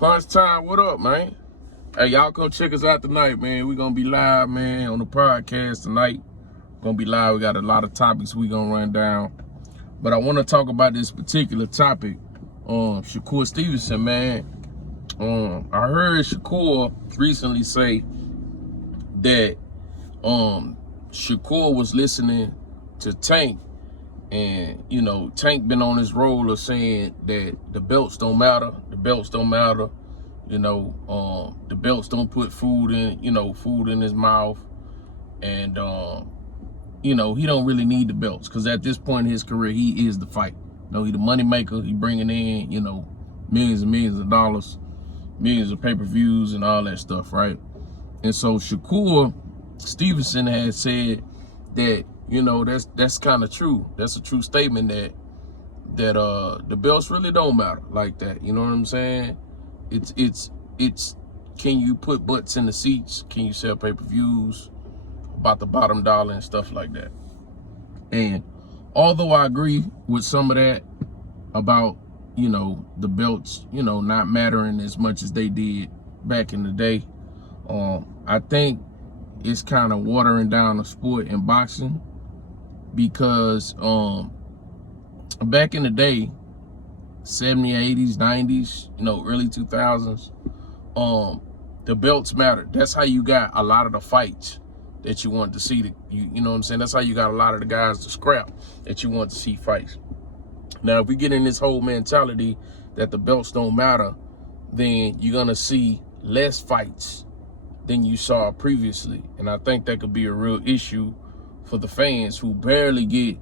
Crunch time, what up, man? Hey, y'all come check us out tonight, man. We're gonna be live, man, on the podcast tonight. Gonna be live. We got a lot of topics we gonna run down. But I wanna talk about this particular topic. Shakur Stevenson, man. I heard Shakur recently say that Shakur was listening to Tank, and you know, Tank been on his role of saying that the belts don't matter, the belts don't matter, you know, the belts don't put food in his mouth, and you know, he don't really need the belts, because at this point in his career, he is the fight. You know, he the money maker, he bringing in, you know, millions and millions of dollars, millions of pay-per-views and all that stuff, right? And so Shakur Stevenson had said that, you know, that's kind of true. That's a true statement that the belts really don't matter like that. You know what I'm saying? It's can you put butts in the seats? Can you sell pay-per-views about the bottom dollar and stuff like that? And although I agree with some of that about, you know, the belts, you know, not mattering as much as they did back in the day, I think it's kind of watering down the sport in boxing, because back in the day, 70s, 80s, 90s, you know, early 2000s, the belts mattered. That's how you got a lot of the fights that you wanted to see. You know what I'm saying? That's how you got a lot of the guys to scrap that you want to see fights. Now, if we get in this whole mentality that the belts don't matter, then you're going to see less fights than you saw previously. And I think that could be a real issue for the fans who barely get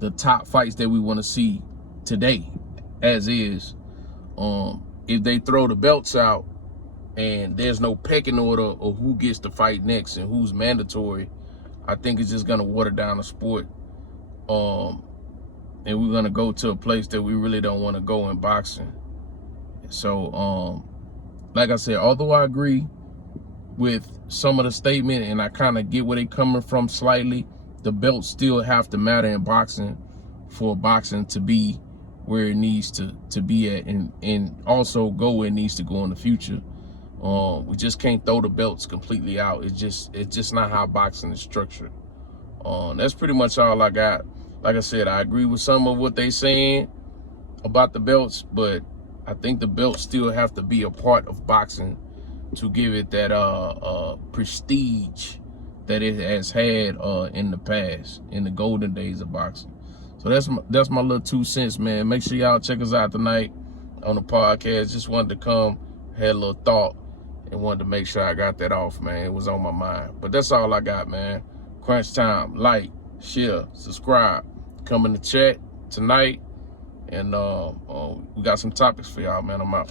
the top fights that we want to see today, as is. If they throw the belts out and there's no pecking order of who gets to fight next and who's mandatory, I think it's just going to water down the sport. And we're going to go to a place that we really don't want to go in boxing. So, like I said, although I agree with some of the statement and I kind of get where they coming from slightly, the belts still have to matter in boxing for boxing to be where it needs to be at, and also go where it needs to go in the future. We just can't throw the belts completely out. It's just not how boxing is structured. That's pretty much all I got. Like I said, I agree with some of what they saying about the belts, but I think the belts still have to be a part of boxing to give it that prestige that it has had in the past, in the golden days of boxing. So that's my little 2 cents, man. Make sure y'all check us out tonight on the podcast. Just wanted to come, had a little thought, and wanted to make sure I got that off, man. It was on my mind. But that's all I got, man. Crunch time. Like, share, subscribe. Come in the chat tonight. And we got some topics for y'all, man. I'm out.